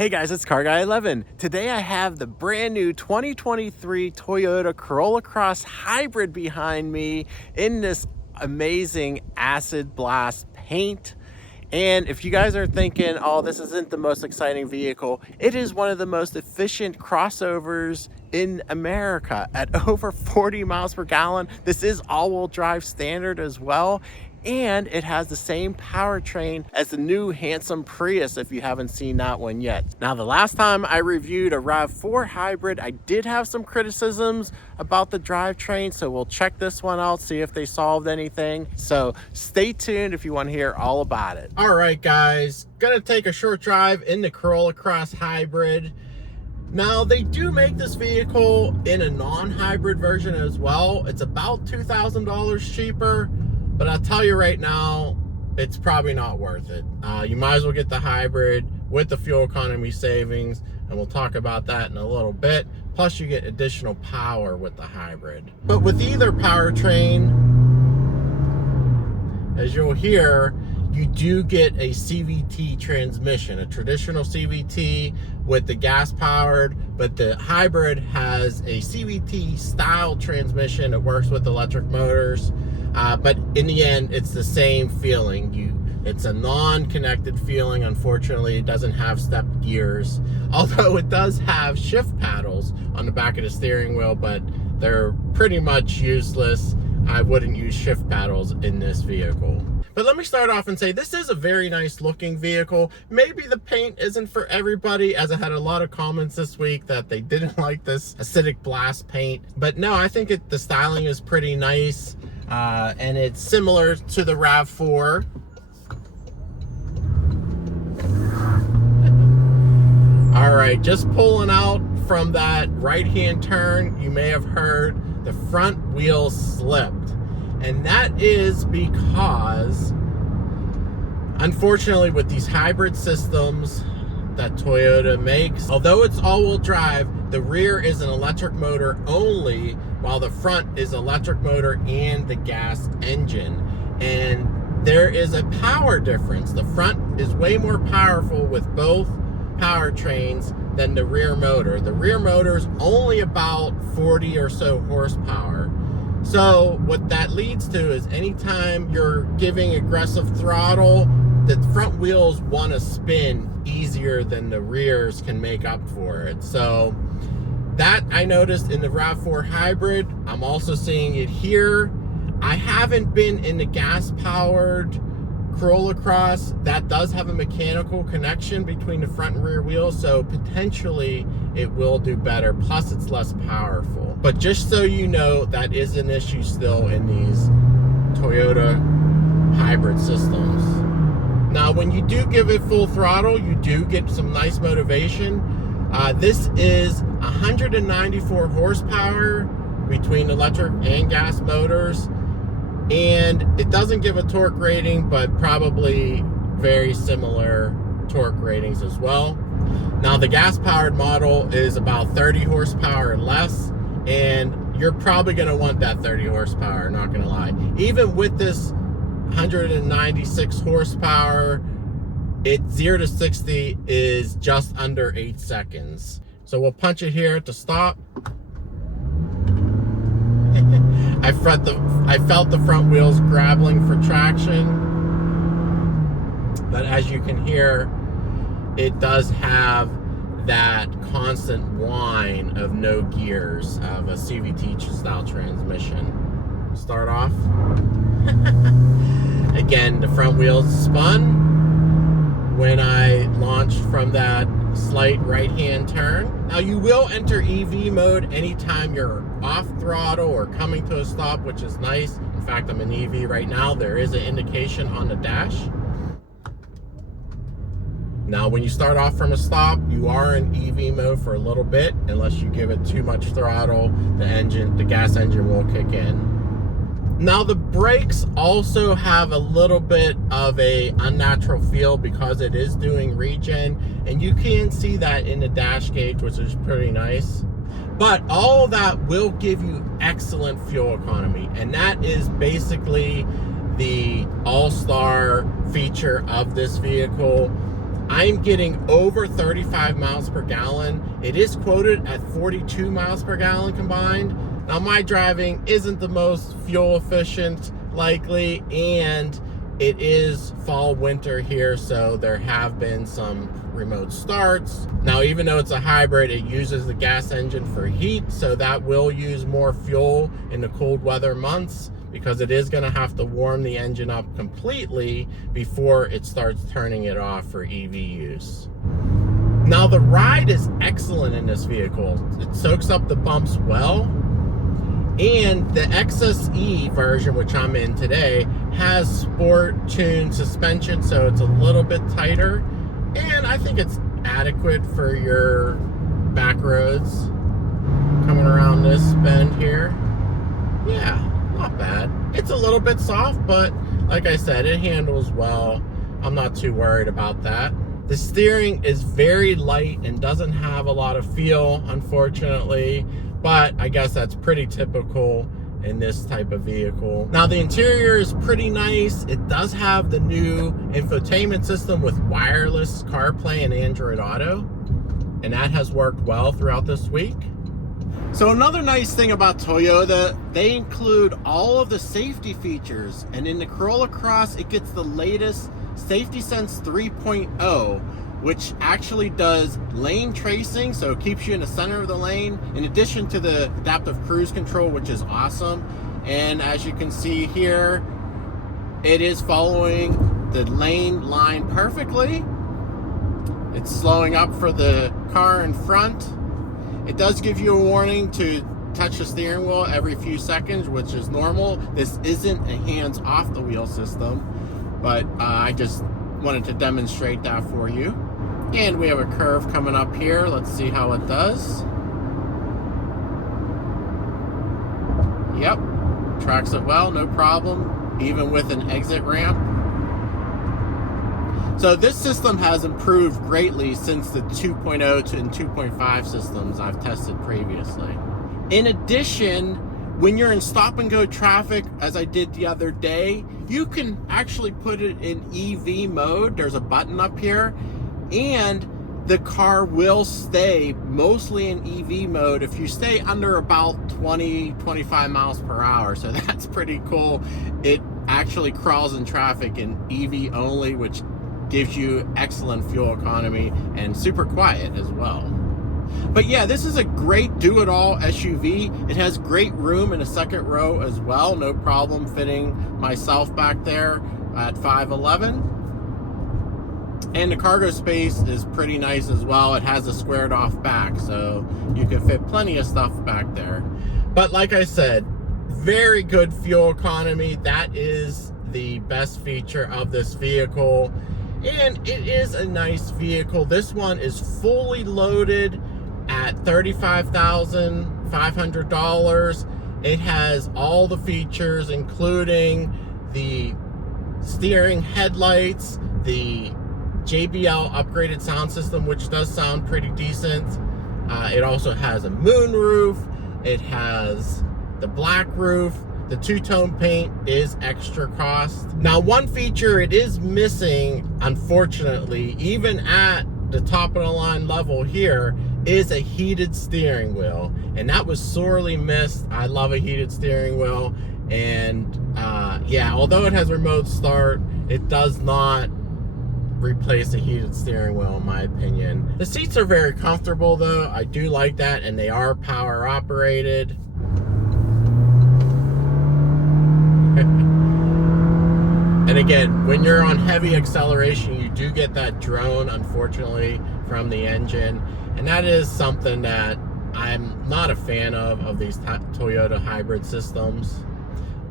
Hey guys, it's Car Guy 11. Today I have the brand new 2023 Toyota Corolla Cross Hybrid behind me in this amazing acid blast paint. And if you guys are thinking, oh, this isn't the most exciting vehicle, it is one of the most efficient crossovers in America at over 40 miles per gallon. This is all-wheel drive standard as well. And it has the same powertrain as the new handsome Prius if you haven't seen that one yet. Now, the last time I reviewed a RAV4 hybrid, I did have some criticisms about the drivetrain, so we'll check this one out, see if they solved anything. So stay tuned if you want to hear all about it. All right, guys, gonna take a short drive in the Corolla Cross Hybrid. Now, they do make this vehicle in a non-hybrid version as well. It's about $2,000 cheaper. But I'll tell you right now, it's probably not worth it. You might as well get the hybrid with the fuel economy savings, and we'll talk about that in a little bit. Plus, you get additional power with the hybrid. But with either powertrain, as you'll hear, you do get a CVT transmission, a traditional CVT with the gas-powered, but the hybrid has a CVT style transmission. It works with electric motors. But in the end, it's the same feeling. It's a non-connected feeling. Unfortunately, it doesn't have stepped gears, although it does have shift paddles on the back of the steering wheel, but they're pretty much useless. I wouldn't use shift paddles in this vehicle. But let me start off and say this is a very nice looking vehicle. Maybe the paint isn't for everybody, as I had a lot of comments this week that they didn't like this acidic blast paint. But no, I think the styling is pretty nice. And it's similar to the RAV4. All right, just pulling out from that right-hand turn, you may have heard the front wheel slipped. And that is because, unfortunately, with these hybrid systems that Toyota makes, although it's all-wheel drive, the rear is an electric motor only, while the front is electric motor and the gas engine. And there is a power difference. The front is way more powerful with both powertrains than the rear motor. The rear motor is only about 40 or so horsepower. So what that leads to is anytime you're giving aggressive throttle, the front wheels want to spin easier than the rears can make up for it. So that I noticed in the RAV4 hybrid. I'm also seeing it here. I haven't been in the gas-powered Corolla Cross. That does have a mechanical connection between the front and rear wheels, so potentially it will do better. Plus, it's less powerful. But just so you know, that is an issue still in these Toyota hybrid systems. Now, when you do give it full throttle, you do get some nice motivation. This is 194 horsepower between electric and gas motors, and it doesn't give a torque rating, but probably very similar torque ratings as well. Now, the gas-powered model is about 30 horsepower less, and you're probably going to want that 30 horsepower, not going to lie. Even with this 196 horsepower, it 0 to 60 is just under 8 seconds. So we'll punch it here to stop. I felt the front wheels grappling for traction. But as you can hear, it does have that constant whine of no gears of a CVT style transmission. Start off. Again, the front wheels spun when I launched from that slight right-hand turn. Now, you will enter EV mode anytime you're off throttle or coming to a stop, which is nice. In fact, I'm in EV right now. There is an indication on the dash. Now, when you start off from a stop, you are in EV mode for a little bit. Unless you give it too much throttle, the gas engine will kick in. Now, the brakes also have a little bit of a unnatural feel because it is doing regen, and you can see that in the dash gauge, which is pretty nice. But all of that will give you excellent fuel economy, and that is basically the all-star feature of this vehicle. I'm getting over 35 miles per gallon. It is quoted at 42 miles per gallon combined. Now my driving isn't the most fuel efficient likely, and it is fall winter here, so there have been some remote starts. Now even though it's a hybrid, it uses the gas engine for heat, so that will use more fuel in the cold weather months, because it is going to have to warm the engine up completely before it starts turning it off for EV use. Now the ride is excellent in this vehicle. It soaks up the bumps well, and the XSE version, which I'm in today, has sport tuned suspension, so it's a little bit tighter, and I think it's adequate for your back roads. Coming around this bend here, yeah, not bad. It's a little bit soft, but like I said, it handles well. I'm not too worried about that. The steering is very light and doesn't have a lot of feel, unfortunately, but I guess that's pretty typical in this type of vehicle. Now the interior is pretty nice. It does have the new infotainment system with wireless CarPlay and Android Auto, and that has worked well throughout this week. So another nice thing about Toyota, they include all of the safety features, and in the Corolla Cross it gets the latest Safety Sense 3.0, which actually does lane tracing, so it keeps you in the center of the lane, in addition to the adaptive cruise control, which is awesome. And as you can see here, it is following the lane line perfectly. It's slowing up for the car in front. It does give you a warning to touch the steering wheel every few seconds, which is normal. This isn't a hands-off the wheel system, but I just wanted to demonstrate that for you. And we have a curve coming up here. Let's see how it does. Yep, tracks it well, no problem, even with an exit ramp. So this system has improved greatly since the 2.0 and 2.5 systems I've tested previously. In addition, when you're in stop and go traffic, as I did the other day, you can actually put it in EV mode. There's a button up here, and the car will stay mostly in EV mode if you stay under about 20-25 miles per hour. So that's pretty cool. It actually crawls in traffic in EV only, which gives you excellent fuel economy and super quiet as well. But yeah, this is a great do-it-all SUV. It has great room in the second row as well. No problem fitting myself back there at 5'11". And the cargo space is pretty nice as well. It has a squared off back, so you can fit plenty of stuff back there. But like I said, very good fuel economy. That is the best feature of this vehicle. And it is a nice vehicle. This one is fully loaded at $35,500. It has all the features, including the steering headlights, the JBL upgraded sound system, which does sound pretty decent. It also has a moon roof. It has the black roof. The two-tone paint is extra cost. Now, one feature it is missing, unfortunately, even at the top of the line level here, is a heated steering wheel, and that was sorely missed. I love a heated steering wheel, and yeah, although it has remote start, it does not replace a heated steering wheel in my opinion. The seats are very comfortable though. I do like that, and they are power operated. And again, when you're on heavy acceleration, you do get that drone, unfortunately, from the engine. And that is something that I'm not a fan of these Toyota hybrid systems.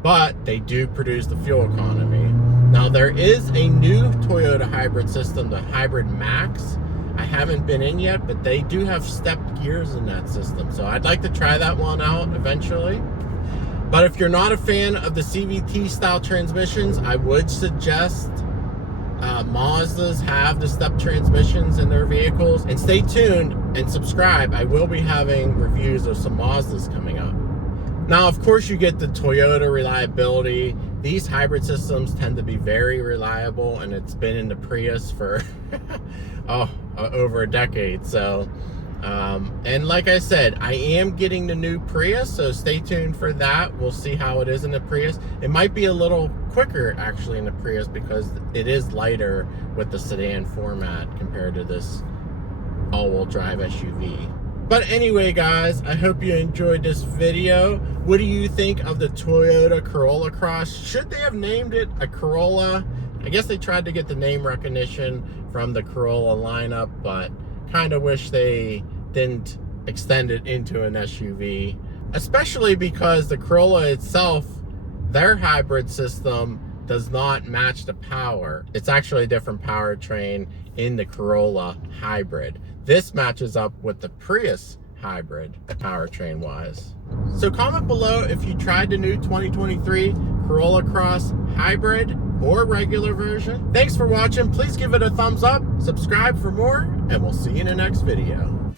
But they do produce the fuel economy. Now, there is a new Toyota hybrid system, the Hybrid Max. I haven't been in yet, but they do have stepped gears in that system. So I'd like to try that one out eventually. But if you're not a fan of the CVT style transmissions, I would suggest Mazdas have the step transmissions in their vehicles. And stay tuned and subscribe. I will be having reviews of some Mazdas coming up. Now, of course, you get the Toyota reliability These hybrid systems tend to be very reliable, and it's been in the Prius for over a decade. So and like I said, I am getting the new Prius, so stay tuned for that. We'll see how it is in the Prius. It might be a little quicker actually in the Prius because it is lighter with the sedan format compared to this all-wheel drive SUV. But anyway, guys, I hope you enjoyed this video. What do you think of the Toyota Corolla Cross? Should they have named it a Corolla? I guess they tried to get the name recognition from the Corolla lineup, but kind of wish they didn't extend it into an SUV, especially because the Corolla itself, their hybrid system does not match the power. It's actually a different powertrain in the Corolla Hybrid. This matches up with the Prius Hybrid powertrain wise. So comment below if you tried the new 2023 Corolla Cross Hybrid or regular version. Thanks for watching. Please give it a thumbs up, subscribe for more, and we'll see you in the next video.